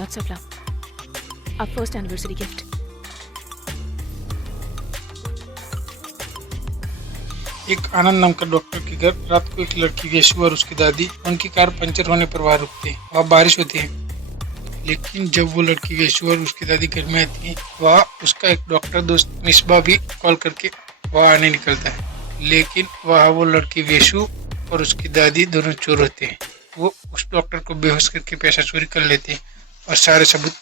lots of love. Our first anniversary gift. एक आनंद नाम का डॉक्टर के घर रात को एक लड़की वेशु और उसकी दादी उनकी कार पंचर होने पर वहां रुकती है। वहाँ बारिश होती है, लेकिन जब वो लड़की वेशु और उसकी दादी घर में आती है, वहाँ उसका एक डॉक्टर दोस्त मिसबा भी कॉल करके वहाँ आने निकलता है। लेकिन वहाँ वो लड़की वेशु और उसकी दादी दोनों चोर होते हैं। वो उस डॉक्टर को बेहोश करके पैसा चोरी कर लेते हैं और सारे सबूत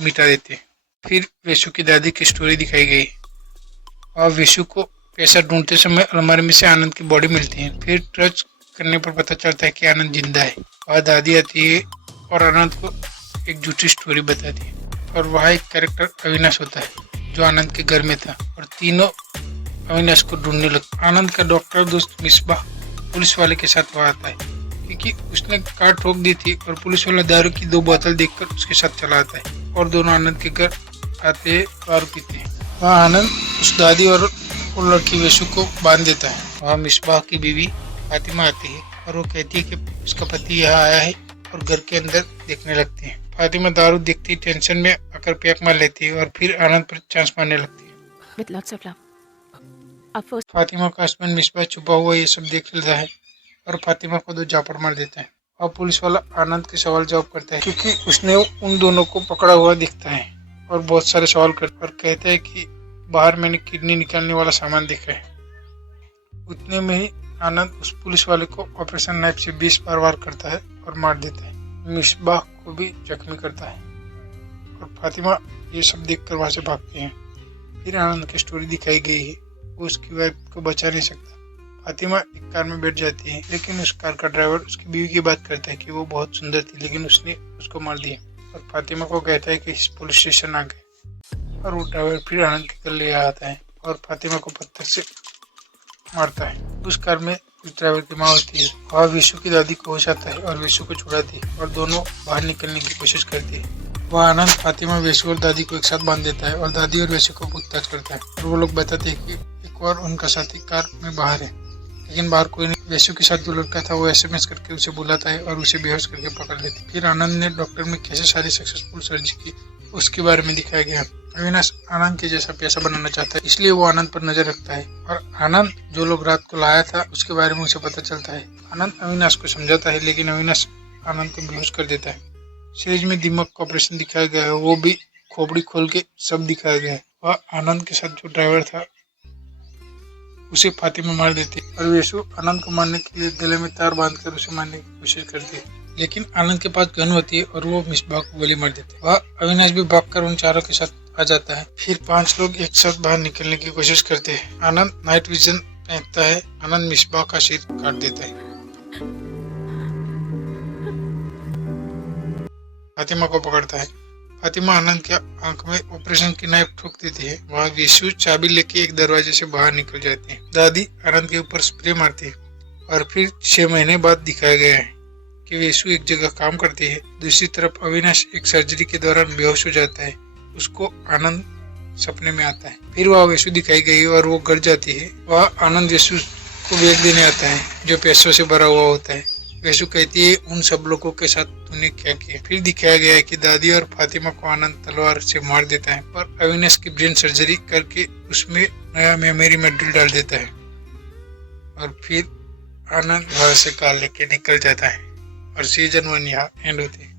मिटा देते हैं। फिर वेशु की दादी की स्टोरी दिखाई गई और वेशु को पैसा ढूंढते समय अलमारी में से आनंद की बॉडी मिलती है। फिर ट्रच करने पर पता चलता है कि आनंद जिंदा है। वह दादी आती है और आनंद को एक झूठी स्टोरी बताती है और वहाँ एक कैरेक्टर अविनाश होता है जो आनंद के घर में था और तीनों अविनाश को ढूंढने लगते। आनंद का डॉक्टर दोस्त मिसबा पुलिस वाले के साथ वहाँ आता है क्योंकि उसने कार ठोक दी थी और पुलिस वाला दारू की 2 बोतल देखकर उसके साथ चला आता है और दोनों आनंद के घर आते हैं, दारू पीते हैं। वहाँ आनंद उस दादी और लड़की वेशु को बांध देता है। वहाँ मिसबा की बीवी फातिमा आती है और वो कहती है कि उसका पति यहाँ आया है और घर के अंदर देखने लगती है। फातिमा दारू देखती टेंशन में आकर पैक मार लेती है और फिर आनंद पर चांस मारने लगती है। With lots of love. Our first. Fatima का हस्बैंड मिसबा छुपा हुआ ये सब देख लेता है और फातिमा को 2 झापड़ मार देता है। और पुलिस वाला आनंद के सवाल जवाब करता है क्योंकि उसने उन दोनों को पकड़ा हुआ दिखता है और बहुत सारे सवाल करता है और कहता है कि बाहर मैंने किडनी निकालने वाला सामान देखा है। उतने में ही आनंद उस पुलिस वाले को ऑपरेशन नाइफ से 20 बार वार करता है और मार देता है। मिसबाह को भी जख्मी करता है और फातिमा ये सब देखकर वहां से भागती है। फिर आनंद की स्टोरी दिखाई गई है, वो उसकी वाइफ को बचा नहीं सकता। फातिमा एक कार में बैठ जाती है, लेकिन उस कार का ड्राइवर उसकी बीवी की बात करता है कि वो बहुत सुंदर थी, लेकिन उसने उसको मार दिया और फातिमा को कहता है कि इस पुलिस स्टेशन आ गए। और वो ड्राइवर फिर आनंद के घर ले आता है और फातिमा को पत्थर से मारता है। उस कार में ड्राइवर की माँ होती है। वह विशु की दादी को होश आता है और विशु को छुड़ाती है और दोनों बाहर निकलने की कोशिश करती है। वह आनंद फातिमा, विशु और दादी को एक साथ बांध देता है और दादी और विशु को पूछताछ करता है और वो लोग बताते हैं कि एक और उनका साथी कार में बाहर है, लेकिन बाहर कोई नहीं। विशु के साथ जो लड़का था वो SMS करके उसे बुलाता है और उसे बेहोश करके पकड़ लेता है। फिर आनंद ने डॉक्टर में कैसे सारी सक्सेसफुल सर्जरी की उसके बारे में दिखाया गया। अविनाश आनंद के जैसा पैसा बनाना चाहता है, इसलिए वो आनंद पर नजर रखता है और आनंद जो लोग रात को लाया था उसके बारे में उसे पता चलता है। आनंद अविनाश को समझाता है, लेकिन अविनाश आनंद को बेहोश कर देता है। सीरीज में दिमाग का ऑपरेशन दिखाया गया है, वो भी खोपड़ी खोल के सब दिखाया गया है। वह आनंद के साथ जो ड्राइवर था उसे फातिमा मार देती है और वेशु आनंद को मारने के लिए गले में तार बांधकर उसे मारने की कोशिश करती है, लेकिन आनंद के पास गन होती है और वो मिसबा को गोली मार देते हैं। वह अविनाश भी भागकर उन चारों के साथ आ जाता है। फिर 5 लोग एक साथ बाहर निकलने की कोशिश करते हैं। आनंद नाइट विजन पहनता है। आनंद मिसबा का सिर काट देता है। फातिमा को पकड़ता है। फातिमा आनंद के आंख में ऑपरेशन की नाइफ ठोक देती है। वहाँ विशु चाबी लेके एक दरवाजे से बाहर निकल जाती है। दादी आनंद के ऊपर स्प्रे मारती है और फिर 6 महीने बाद दिखाया गया है कि विशु एक जगह काम करती है। दूसरी तरफ अविनाश एक सर्जरी के दौरान बेहोश हो जाता है, उसको आनंद सपने में आता है। फिर वह विशु दिखाई गई और वो घर जाती है। वह आनंद विशु को बैग देने आता है जो पैसों से भरा हुआ होता है। विशु कहती है उन सब लोगों के साथ तूने क्या किया। फिर दिखाया गया है कि दादी और फातिमा को आनंद तलवार से मार देता है और अविनाश की ब्रेन सर्जरी करके उसमें नया मेमोरी मॉड्यूल डाल देता है और फिर आनंद वहां से कार लेके निकल जाता है और सीजन 1 यहाँ एंड होती है।